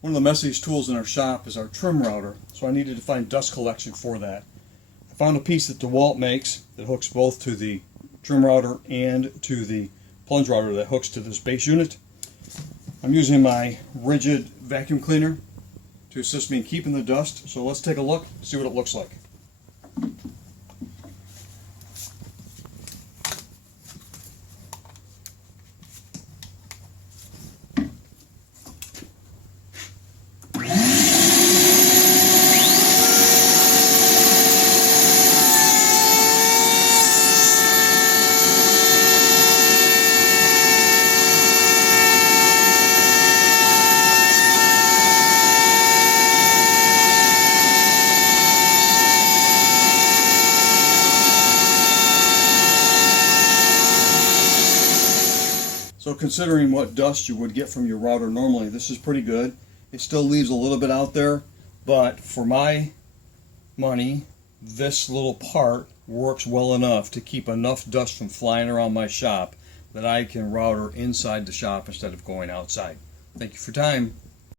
One of the messiest tools in our shop is our trim router, so I needed to find dust collection for that. I found a piece that Dewalt makes that hooks both to the trim router and to the plunge router that hooks to this base unit. I'm using my rigid vacuum cleaner to assist me in keeping the dust, so let's take a look, see what it looks like. So considering what dust you would get from your router normally, this is pretty good. It still leaves a little bit out there, but for my money, this little part works well enough to keep enough dust from flying around my shop that I can router inside the shop instead of going outside. Thank you for your time.